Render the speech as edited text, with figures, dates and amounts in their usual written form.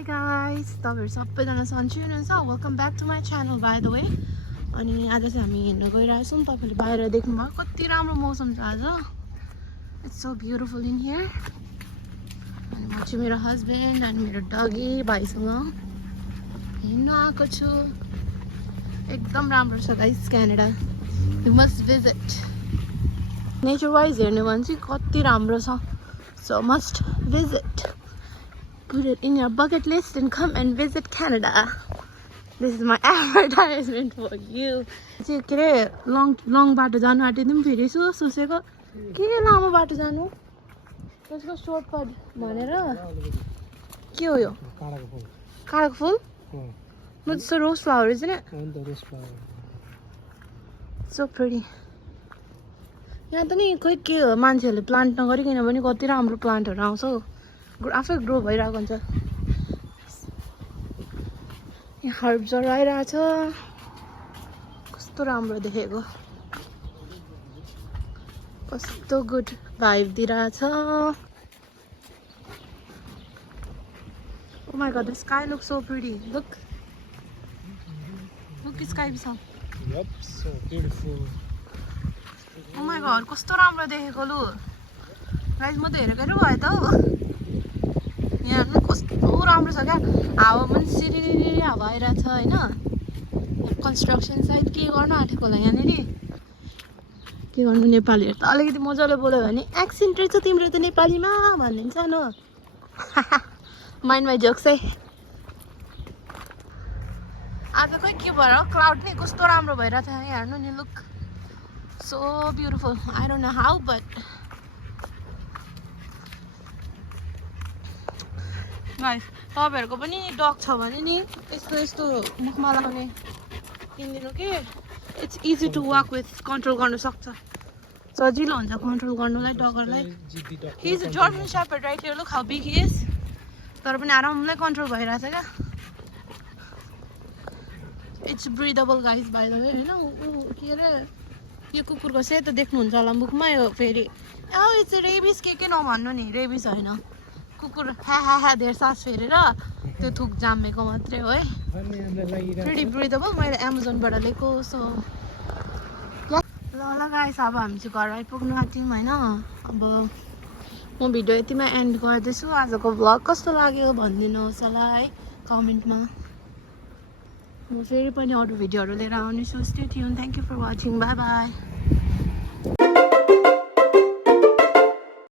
Hi guys, तपाईँहरु सबैजना सन्चै हुनुहुन्छ? Welcome back to my channel by the way. अनि आज चाहिँ हामी हिँड्न गइरहेको छौँ। तपाईँले बाहिर देख्नुभयो कति राम्रो मौसम छ आज। It's so beautiful in here. अनि म चाहिँ मेरो हस्बेन्ड अनि मेरो डगी भाइसँग हिँड्न आएको छु। एकदम राम्रो छ guys Canada. You must visit. Nature wise हेर्ने भने चाहिँ कति राम्रो छ। So must visit. Put it in your bucket list and come and visit Canada. This is my advertisement for you. चाहिँ के अरे लङ बाटो जानु आँटेदिउँ फेरि यसो सोचेको के लामो बाटो जानु त्यसको सर्टकट भनेर के हो यो काँडाको फुल No, it's a rose flower, isn't it? And the rose flower. So pretty. यहाँ त नि खोइ के हो मान्छेहरूले प्लान्ट नगरिकन पनि कति राम्रो प्लान्टहरू आउँछ हौ आफै ग्रो भइरहेको हुन्छ यहाँ हर्ब्सहरू आइरहेछ कस्तो राम्रो देखेको कस्तो गुड भाइब दिइरहेछ Oh my god, the sky looks so pretty. Look the sky beside. Yep, so beautiful. Oh my god, कस्तो राम्रो देखेको लु गाइस म त हेरेकै भयो त यहाँ हेर्नु कस्तो राम्रो छ क्या हावा पनि सिरिरिरि हावा आइरहेछ हैन कन्स्ट्रक्सन साइट के गर्न आँटेको होला यहाँनिर के गर्नु नेपालीहरु त अलिकति मजाले बोल्यो भने एक्सेन्ट रहेछ तिम्रो त नेपालीमा भनिन्छ न माइन्ड माई जोक्स है आज खोइ के भएर क्लाउड नि कस्तो राम्रो भइरहेछ यहाँ हेर्नु नि look So beautiful. I don't know how, but guys, तपाईहरुको पनि डग छ भने नि यस्तो मुखमा लगाउने किन्दिनु के it's easy to walk with control गर्न सक्छ सजिलो हुन्छ कन्ट्रोल गर्नुलाई डगरलाई he is a German shepherd right here look how big he is तर पनि आरामले कन्ट्रोल भइरहेछ क्या it's breathable guys by the way हैन के रे यो कुकुरको सेतो देख्नुहुन्छ होला मुखमा यो फेरि इट्स रेबिस के नभन्नु नि रेबिस होइन कुकुर हा धेर सास फेरेर त्यो थुक जामेको मात्रै हो है प्रिटी ब्रिदेबल मैले एमाजोनबाट लिएको सो ल गाइस अब हामी चाहिँ घर आइपुग्नु आँट्यौँ होइन अब म भिडियो यतिमा एन्ड गर्दैछु आजको भ्लग कस्तो लाग्यो भनिदिनुहोस् होला है कमेन्टमा म फेरि पनि अरू भिडियोहरू लिएर आउनेछु stay tuned thank you for watching bye by